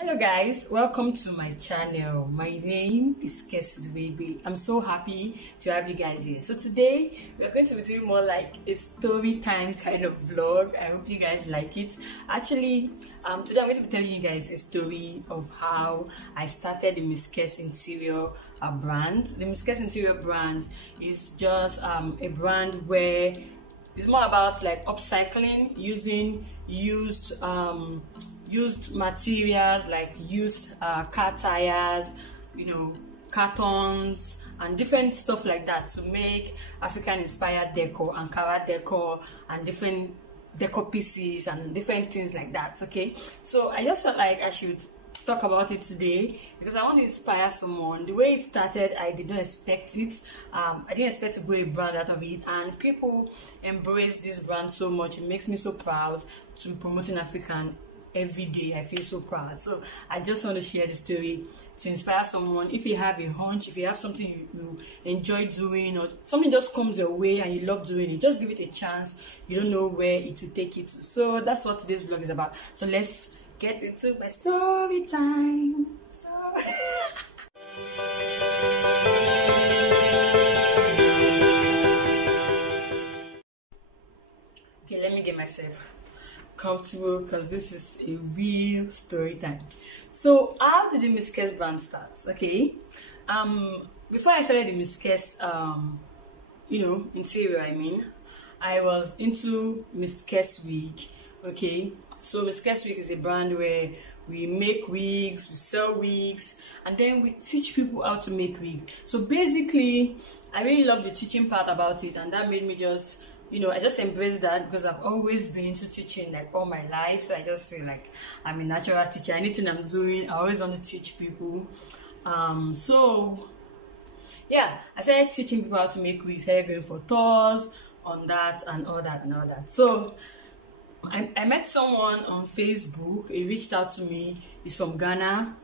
Hello guys, welcome to my channel. My name is Kes Baby. I'm so happy to have you guys here. So today we're going to be doing more like a story time kind of vlog. I hope you guys like it. Actually, today I'm going to be telling you guys a story of how I started the Kes Interior brand. The Kes Interior brand is just a brand where it's more about like upcycling, using used materials like used car tires, cartons and different stuff like that to make African inspired decor, Ankara decor and different decor pieces and different things like that. Okay, so I just felt like I should talk about it today because I want to inspire someone. The way it started, I did not expect it. I didn't expect to grow a brand out of it, and people embrace this brand so much. It makes me so proud to be promoting African every day. I feel so proud. So I just want to share the story to inspire someone. If you have a hunch, if you have something you enjoy doing, or something just comes your way and you love doing it, just give it a chance. You don't know where it will take you to. So that's what today's vlog is about. So let's get into my story time. Okay, let me get myself comfortable because this is a real story time. So how did the Kes brand start? Okay, before I started the Kes interior, I was into Kes wig. Okay, so Kes wig is a brand where we make wigs, we sell wigs, and then we teach people how to make wigs. So basically I really love the teaching part about it, and that made me just I just embraced that because I've always been into teaching like all my life. So I just say like I'm a natural teacher. Anything I'm doing, I always want to teach people. So yeah, I started teaching people how to make wigs, started going for tours on that and all that and all that. So I met someone on Facebook. He reached out to me. He's from Ghana.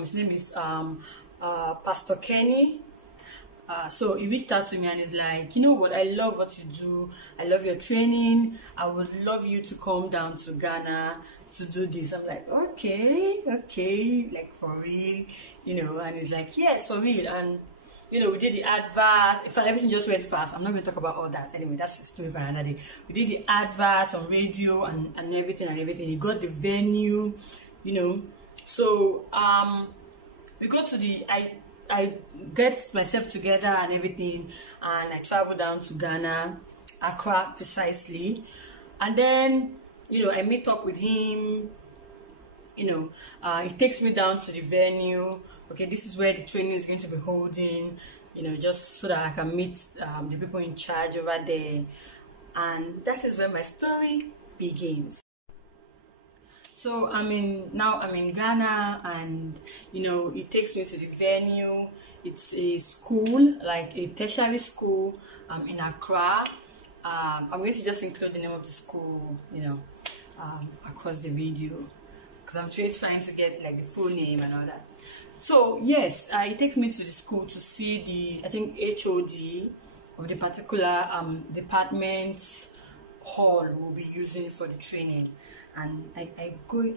His name is Pastor Kenny. So he reached out to me and he's like, you know what, I love what you do. I love your training. I would love you to come down to Ghana to do this. I'm like, okay, like for real, and he's like, yes, for real. And we did the advert. In fact, everything just went fast. I'm not going to talk about all that. Anyway, that's the story for another day. We did the advert on radio and everything. He got the venue, So we go to the I get myself together and everything, and I travel down to Ghana, Accra precisely, and then I meet up with him. He takes me down to the venue. Okay, this is where the training is going to be holding, just so that I can meet the people in charge over there, and that is where my story begins. So I'm in Ghana, and he takes me to the venue. It's a school, like a tertiary school in Accra. I'm going to just include the name of the school, across the video, because I'm trying to get like the full name and all that. So yes, he takes me to the school to see the, I think, HOD of the particular department hall we'll be using for the training. And I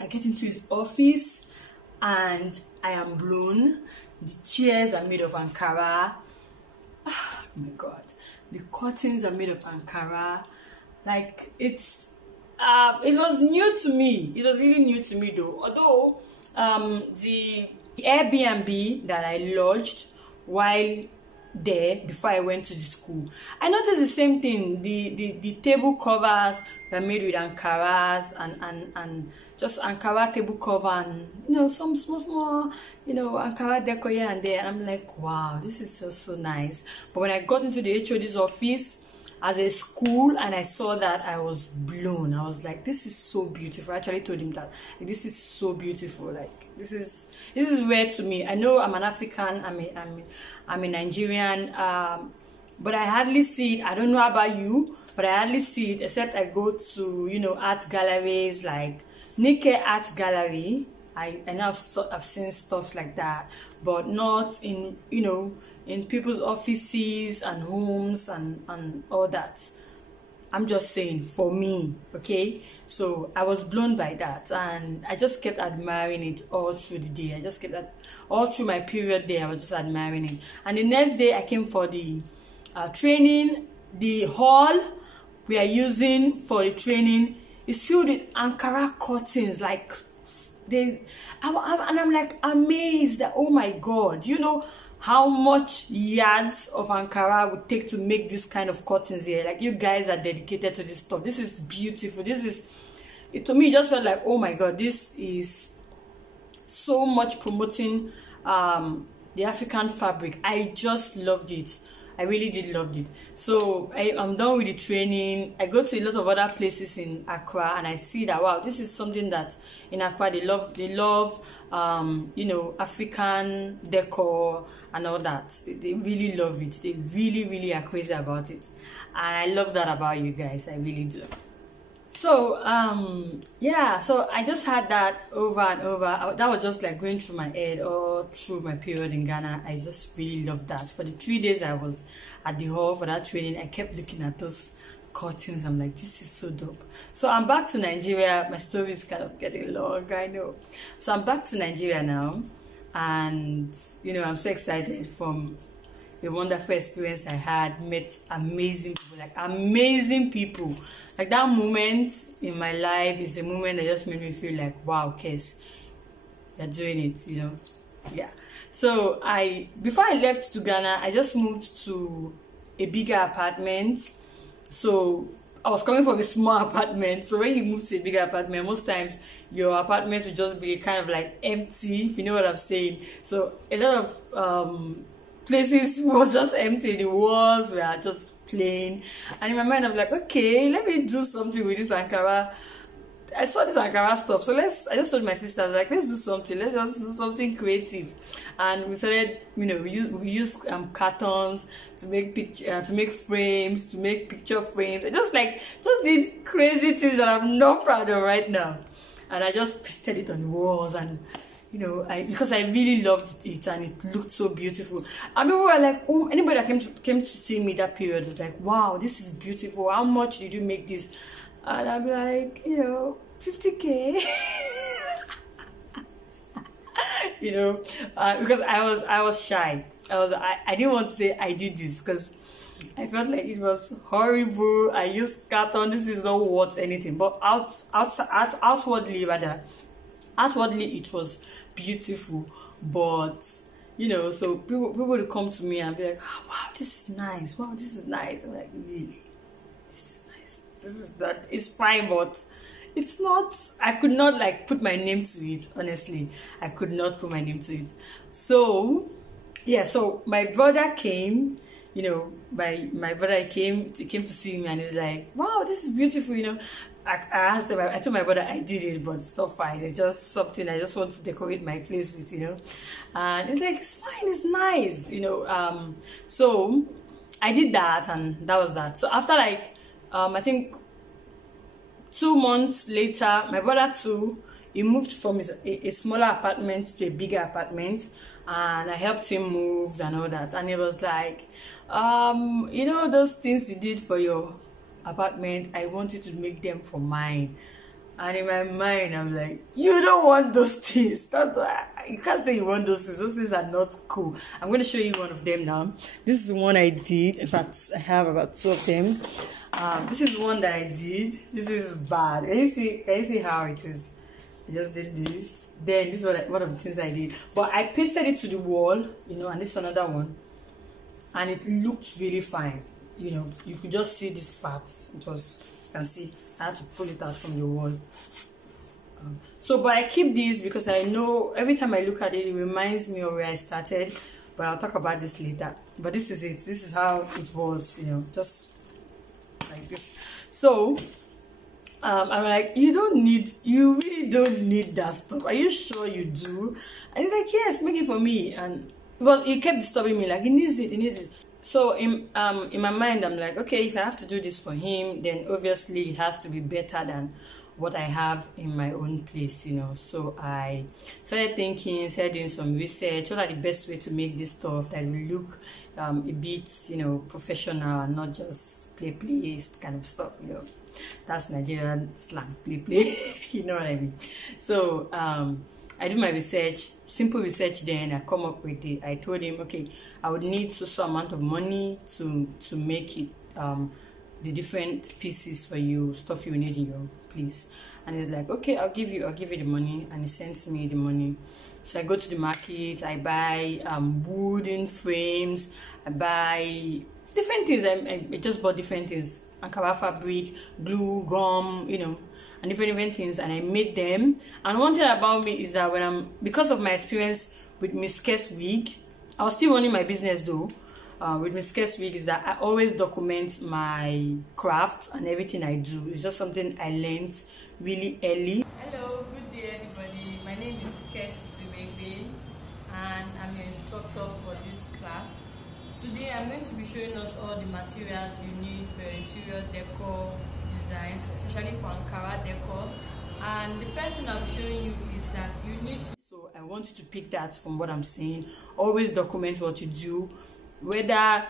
get into his office, and I am blown. The chairs are made of Ankara. Oh my God, the curtains are made of Ankara. Like it was new to me. It was really new to me though. Although the Airbnb that I lodged while there before I went to the school, I noticed the same thing. The table covers were made with Ankaras and just Ankara table cover, and some small Ankara decor here and there. And I'm like, wow, this is so nice. But when I got into the HOD's office as a school and I saw that, I was blown. I was like, this is so beautiful. I actually told him that, like, this is so beautiful. Like this is rare to me. I know I'm an African, I'm a Nigerian, but I hardly see it. I don't know about you, but I hardly see it, except I go to art galleries like Nike Art Gallery. I know I've seen stuff like that, but not in in people's offices and homes and all that. I'm just saying, for me, okay? So I was blown by that, and I just kept admiring it all through the day. I just kept that all through my period there. I was just admiring it. And the next day I came for the training. The hall we are using for the training is filled with Ankara curtains, like and I'm like amazed that, oh my God, you know how much yards of Ankara would take to make this kind of curtains here? Like, you guys are dedicated to this stuff. This is beautiful. This is, it, to me, it just felt like, oh my God, this is so much promoting the African fabric. I just loved it. I really did love it. So I'm done with the training. I go to a lot of other places in Accra, and I see that, wow, this is something that in Accra they love, you know, African decor and all that. They really love it. They really are crazy about it. And I love that about you guys. I really do. So yeah, so I just had that over and over. That was just like going through my head all through my period in Ghana. I just really loved that. For the 3 days I was at the hall for that training, I kept looking at those curtains. I'm like, this is so dope. So I'm back to Nigeria. My story is kind of getting long, I know. So I'm back to Nigeria now, and you know, I'm so excited from a wonderful experience I had. Met amazing people, like amazing people. Like, that moment in my life is a moment that just made me feel like, wow, Kes, you're doing it, you know. Yeah. So before I left to Ghana, I just moved to a bigger apartment. So I was coming from a small apartment. So when you move to a bigger apartment, most times your apartment will just be kind of like empty, if you know what I'm saying. So a lot of places were just empty. The walls were just plain, and in my mind I'm like, okay, let me do something with this Ankara. I saw this Ankara stuff, so I just told my sister, I was like, let's do something, let's just do something creative. And we started, you know, we use cartons to make frames, to make picture frames. I just did crazy things that I'm not proud of right now, and I just pasted it on the walls. And you know, because I really loved it, and it looked so beautiful. And people were like, oh, anybody that came to see me that period was like, wow, this is beautiful. How much did you make this? And I'm like, you know, 50K. You know, because I was shy. I didn't want to say I did this because I felt like it was horrible. I used carton. This is not worth anything. But outwardly it was beautiful. But you know, so people would come to me and be like, oh, wow, this is nice. Wow, this is nice. I'm like, really? This is nice. This is that. It's fine, but it's not. I could not like put my name to it. Honestly, I could not put my name to it. So yeah, so my brother came. You know, my brother came to see me, and he's like, wow, this is beautiful. You know, I asked him, I told my brother I did it, but it's not fine. It's just something I just want to decorate my place with, you know. And it's like, it's fine, it's nice, you know. So I did that, and that was that. So after like, I think 2 months later, my brother too, he moved from a smaller apartment to a bigger apartment, and I helped him move and all that. And he was like, you know, those things you did for your apartment, I want you to make them for mine. And in my mind, I'm like, you don't want those things. You can't say you want those things. Those things are not cool. I'm going to show you one of them now. This is one I did. In fact, I have about 2 of them. This is one that I did. This is bad. Can you see how it is? I just did this. Then this is one of the things I did. But I pasted it to the wall, you know, and this is another one. And it looked really fine. You know, you could just see this part. It was, you can see, I had to pull it out from the wall. But I keep this because I know every time I look at it, it reminds me of where I started. But I'll talk about this later. But this is it. This is how it was, you know, just like this. So I'm like, you really don't need that stuff. Are you sure you do? And he's like, yes, make it for me. And he kept disturbing me, like, he needs it. So in my mind, I'm like, okay, if I have to do this for him, then obviously it has to be better than what I have in my own place, you know. So I started thinking, started doing some research. What are the best way to make this stuff that will look a bit, you know, professional and not just play kind of stuff, you know. That's Nigerian slang, play you know what I mean. So I do my research, simple research. Then I come up with it. I told him, okay, I would need so amount of money to make it the different pieces for you, stuff you need in your place. And he's like, okay, I'll give you the money. And he sends me the money. So I go to the market, I buy wooden frames, I buy different things. I just bought different things, Ankara fabric, glue, gum, you know, and different things, and I made them. And one thing about me is that because of my experience with Miss Kes wig, I was still running my business though. With Miss Kes wig is that I always document my craft and everything I do. It's just something I learned really early. Hello, good day everybody. My name is Kes, and I'm your instructor for this class. Today I'm going to be showing us all the materials you need for your interior decor designs, especially for Ankara decor. And the first thing I'll be showing you is that you need to, so I want you to pick that from what I'm saying. Always document what you do, whether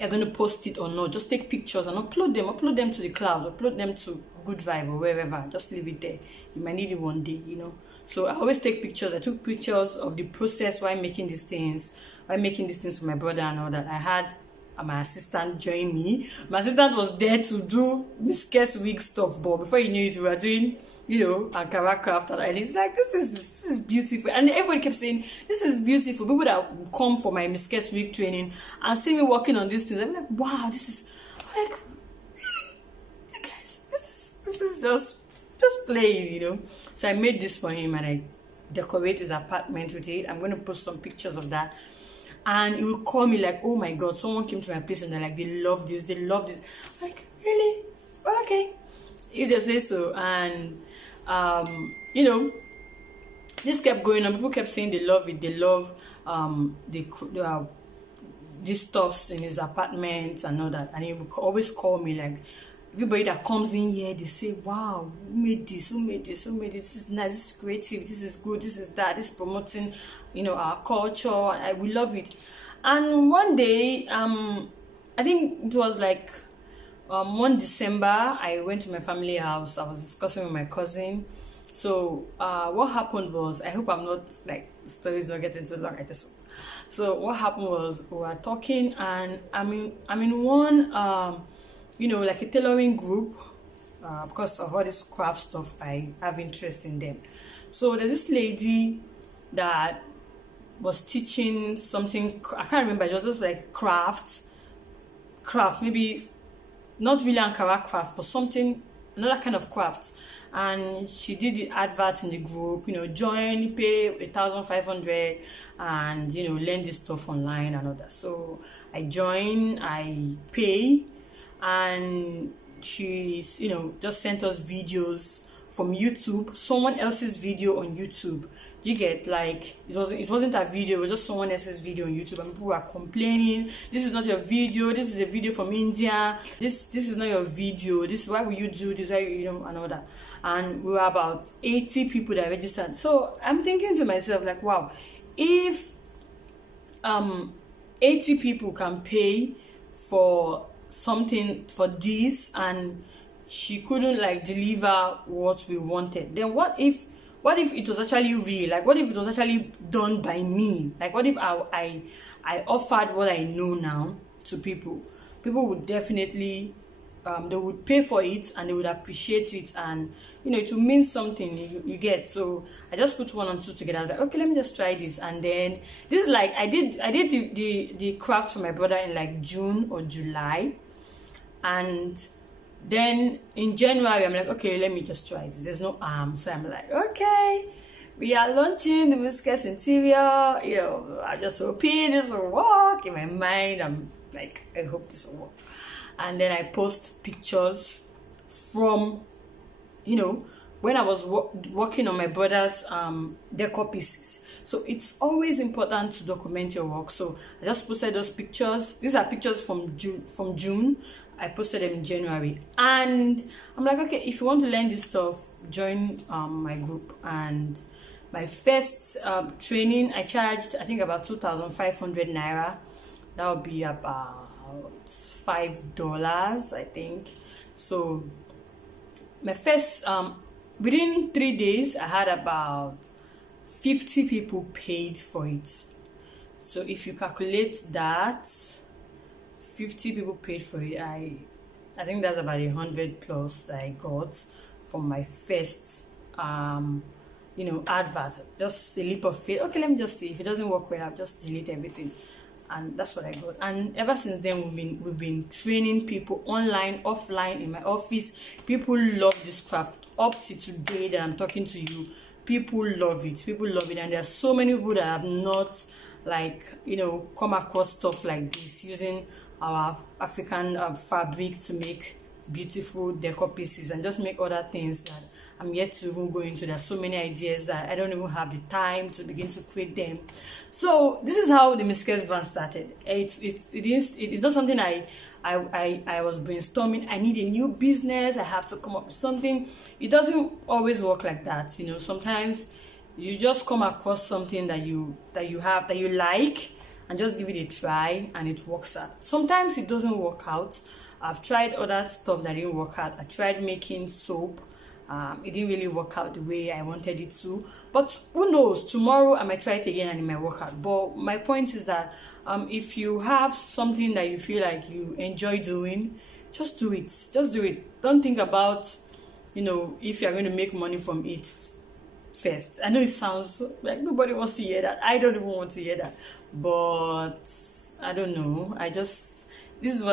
you're going to post it or not. Just take pictures and upload them to the cloud, upload them to Google Drive or wherever. Just leave it there. You might need it one day, you know. So I always take pictures. I took pictures of the process while making these things for my brother and all that. I had my assistant join me. My assistant was there to do Miss Kes wig stuff, but before you knew it, we were doing, you know, Ankara craft, and it's like, this is beautiful. And everybody kept saying, this is beautiful. People that come for my Miss Kes wig training and see me working on these things, I'm like, wow, this is, I'm like, really? You guys, this is just playing, you know. So I made this for him and I decorate his apartment with it. I'm going to post some pictures of that. And he will call me like, oh my God, someone came to my place and they're like, they love this. Like, really? Okay. If they say so. And, you know, this kept going on. People kept saying they love it. They love these stuffs in his apartment and all that. And he would always call me like, everybody that comes in here, they say, wow, who made this? This is nice, this is creative, this is good, this is that, this is promoting, you know, our culture. We love it. And one day, I think it was like one December, I went to my family house. I was discussing with my cousin. So what happened was, I hope I'm not, like, the story is not getting too long. So what happened was, we were talking, and I'm in one you know, like a tailoring group, because of all this craft stuff, I have interest in them. So there's this lady that was teaching something, I can't remember, it was just like craft, maybe not really Ankara craft, but something, another kind of craft. And she did the advert in the group, you know, join, pay 1,500, and, you know, learn this stuff online and all that. So I join, I pay, and she's, you know, just sent us videos from YouTube, someone else's video on YouTube. You get, like, it wasn't a video, it was just someone else's video on YouTube, and people were complaining, this is not your video, this is a video from India, this is not your video, this, why will you do this, why, you know, and all that. And we were about 80 people that registered. So I'm thinking to myself, like, wow, if 80 people can pay for something for this and she couldn't, like, deliver what we wanted, then what if it was actually real? Like, what if it was actually done by me? Like, what if I offered what I know now to people? People would definitely they would pay for it and they would appreciate it, and, you know, it will mean something, you get. So I just put 1 and 2 together. I was like, okay, let me just try this. And then this is like, I did the craft for my brother in like June or July, and then in January I'm like, okay, let me just try this. There's no arm, so I'm like, okay, we are launching the Miss Kes interior, you know, I just hoping this will work. In my mind, I'm like, I hope this will work. And then I post pictures from, you know, when I was working on my brother's decor pieces. So it's always important to document your work. So I just posted those pictures. These are pictures from June. I posted them in January, and I'm like, okay, if you want to learn this stuff, join my group. And my first training, I charged, I think, about 2,500 naira. That would be about $5, I think. So my first within 3 days, I had about 50 people paid for it. So if you calculate that, 50 people paid for it, I think that's about 100 plus that I got from my first advert. Just a leap of faith. Okay, let me just see. If it doesn't work well, I'll just delete everything. And that's what I got. And ever since then, we've been training people online, offline, in my office. People love this craft. Up to today that I'm talking to you, people love it. People love it. And there are so many people that have not, come across stuff like this, using our African fabric to make beautiful decor pieces and just make other things that I'm yet to even go into. There's so many ideas that I don't even have the time to begin to create them. So this is how the Miss Kes brand started. It's not something I was brainstorming. I need a new business, I have to come up with something. It doesn't always work like that. Sometimes you just come across something that you like, and just give it a try, and it works out. Sometimes it doesn't work out. I've tried other stuff that didn't work out. I tried making soap. It didn't really work out the way I wanted it to. But who knows? Tomorrow I might try it again and it might work out. But my point is that if you have something that you feel like you enjoy doing, just do it. Just do it. Don't think about, if you're going to make money from it first. I know it sounds like nobody wants to hear that. I don't even want to hear that. But I don't know. This is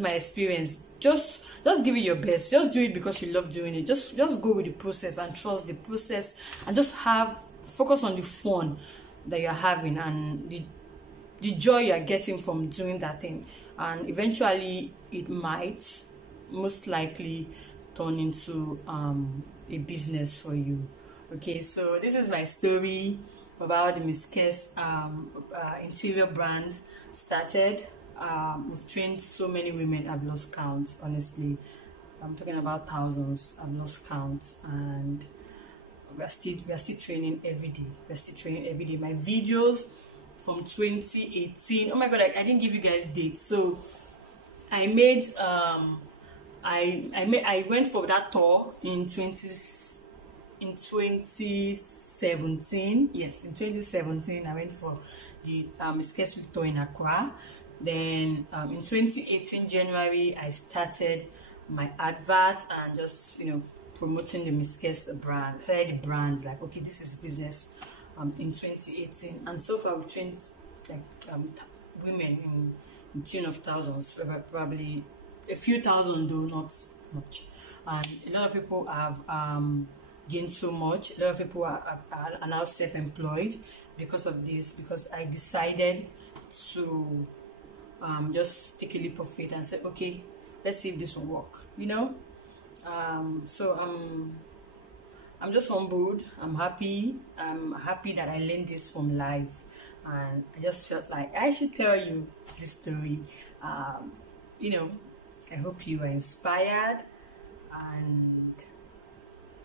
my experience. Just give it your best. Just do it because you love doing it. Just go with the process and trust the process, and just focus on the fun that you're having and the joy you're getting from doing that thing. And eventually it might most likely turn into a business for you. Okay, so this is my story about the Miss Kes interior brand started. We've trained so many women, I've lost count. Honestly, I'm talking about thousands. I've lost count, and we are still training every day. We're still training every day. My videos from 2018. Oh my God, I didn't give you guys dates. So I made I went for that tour in 2017. Yes, in 2017 I went for the Miss Kes tour in Ankara. Then in 2018 January, I started my advert and just promoting the Miss Kes brand. I started the brand, like, okay, this is business. In 2018, and so far we've trained like women in tune of thousands, probably a few thousand though, not much. And a lot of people have gained so much. A lot of people are now self-employed because of this, because I decided to just take a leap of faith and say, okay, let's see if this will work, so I'm just humbled. I'm happy that I learned this from life, and I just felt like I should tell you this story. I hope you are inspired, and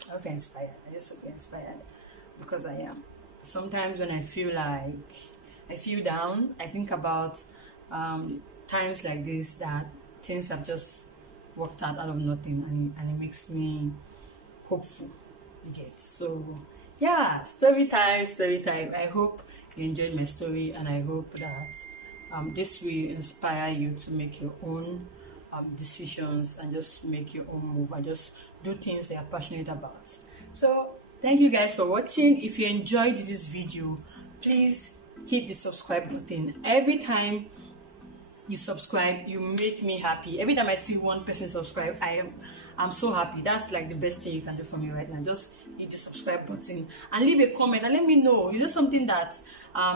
I hope you're inspired. I just hope you're inspired, because I am. Sometimes when I feel down, I think about times like this, that things have just worked out of nothing, and it makes me hopeful. You get? So yeah, story time. I hope you enjoyed my story, and I hope that this will inspire you to make your own decisions and just make your own move and just do things that you're passionate about. So thank you guys for watching. If you enjoyed this video, please hit the subscribe button. Every time you subscribe, you make me happy. Every time I see one person subscribe, I'm so happy. That's like the best thing you can do for me right now. Just hit the subscribe button and leave a comment and let me know, is there something that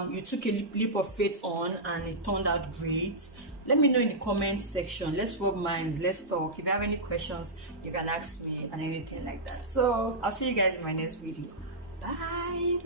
you took a leap of faith on and it turned out great? Let me know in the comment section. Let's rub minds, let's talk. If you have any questions, you can ask me and anything like that. So I'll see you guys in my next video. Bye.